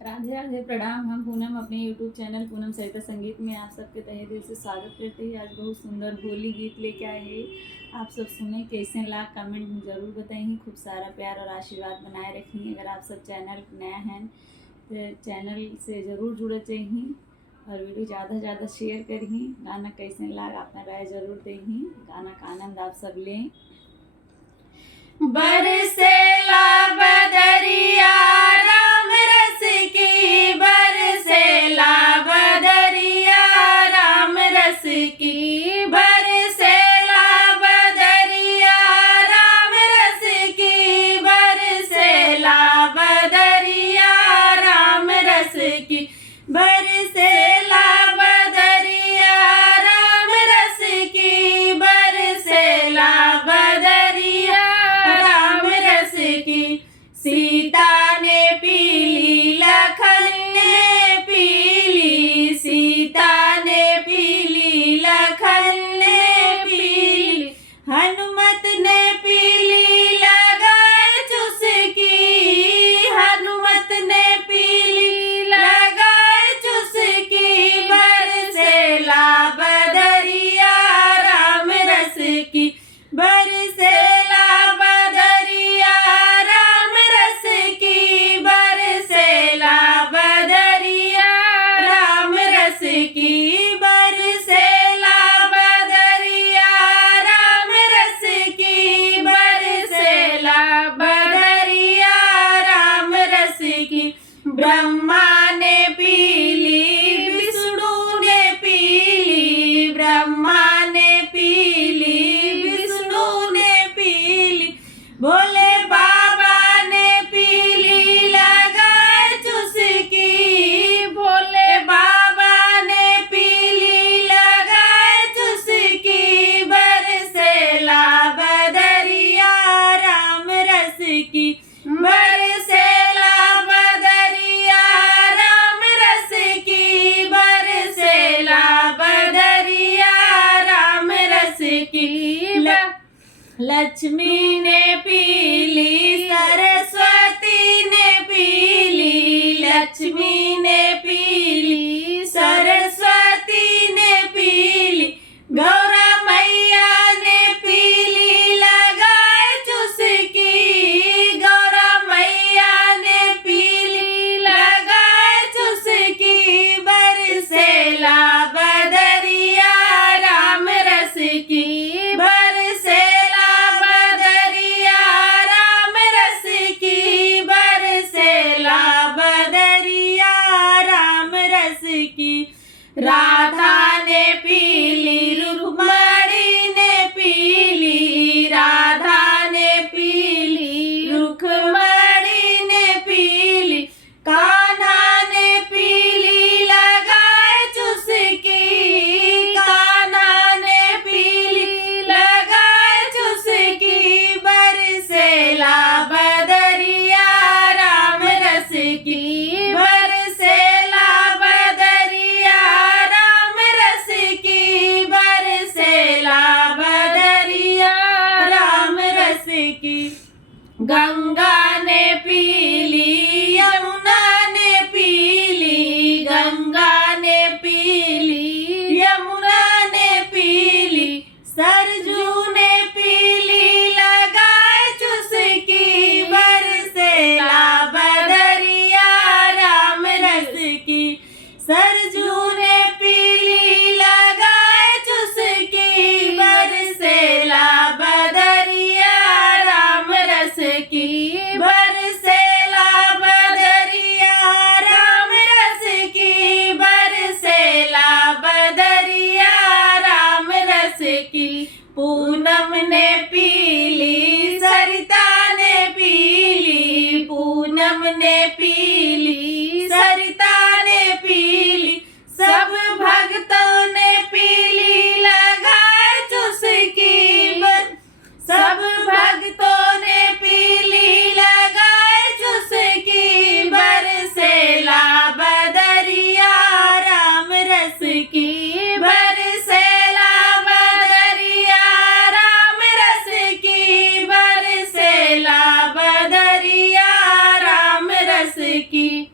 राधे राधे प्रणाम। हम पूनम अपने YouTube चैनल पूनम सरिता संगीत में आप सबके तहे दिल से स्वागत करते हैं। आज बहुत सुंदर होली गीत लेके आए हैं। आप सब सुने कैसे लाग कमेंट में ज़रूर बताइए। खूब सारा प्यार और आशीर्वाद बनाए रखिए। अगर आप सब चैनल नया हैं तो चैनल से ज़रूर जुड़े चाहिए और वीडियो ज़्यादा से ज़्यादा शेयर करिए। गाना कैसे लाग अपना राय ज़रूर दें। गाना का आनंद आप सब लें। बरसेला बदरिया राम रस की, बरसेला बदरिया राम रस की, बरसेला बदरिया राम रस की, बरसेला बदरिया राम रस की, बरसेला बदरिया राम रस की, बरसेला बदरिया सीता ने पीली लखन ने पीली, सीता ने पीली लखन ने पीली, हनुमत ने पीली लगाए चुस्की, हनुमत ने पीली लगाए चुस्की, बरसेला बदरिया राम रस की, बरसेला बदरिया राम रस की, बरसेला बदरिया राम रस की, बरसेला बदरिया राम रस की, बरसेला बदरिया राम रस की, ब्रह्मा ने पीली विष्णु ने पीली, ब्रह्मा ने पीली भोले बाबा ने पीली लगाए चुस्की, भोले बाबा ने पीली लगाए चुस्की, बरसेला बदरिया राम रस की, बरसेला बदरिया राम रस की, बरसेला बदरिया राम रस की, लक्ष्मी ने पीली सरस्वती ने पीली, लक्ष्मी ने पीली सरस्वती ने पीली, गौरा मैया ने पीली लगाए चुस्की, गौरा मैया ने पीली लगाए चुस्की, बरसेला बदरिया राम रस की, बरसेला बदरिया राम रस की, बरसेला बदरिया राम रस की, राधा ने पीली रुक्मणी ने पीली, राधा ने पीली रुक्मणी ने पीली, कान्हा ने पीली लगाए चुस्की, कान्हा ने पीली लगाए चुस्की, बरसेला बदरिया राम रस की, बरसेला बदरिया राम रस की, बरसेला बदरिया राम रस की, गंगा ने पीली यमुना ने पीली, गंगा ने पीली यमुना ने पीली, सरजू ने पीली लगाए चुस्की, बरसेला बदरिया राम रस की, सरजू ने पीली लगाए चुस्की, बरसेला बदरिया राम रस की, बरसेला बदरिया राम रस की, बरसेला बदरिया राम रस की, पूनम ने पीली सरिता ने पीली, पूनम ने पीली सरिता ने पीली, सब भक्तों ने पीली लगाए चुस्की, सब भक्तों ने पीली लगाए चुस्की, बरसेला बदरिया राम रस की, बरसेला बदरिया राम रस की, बरसेला बदरिया की।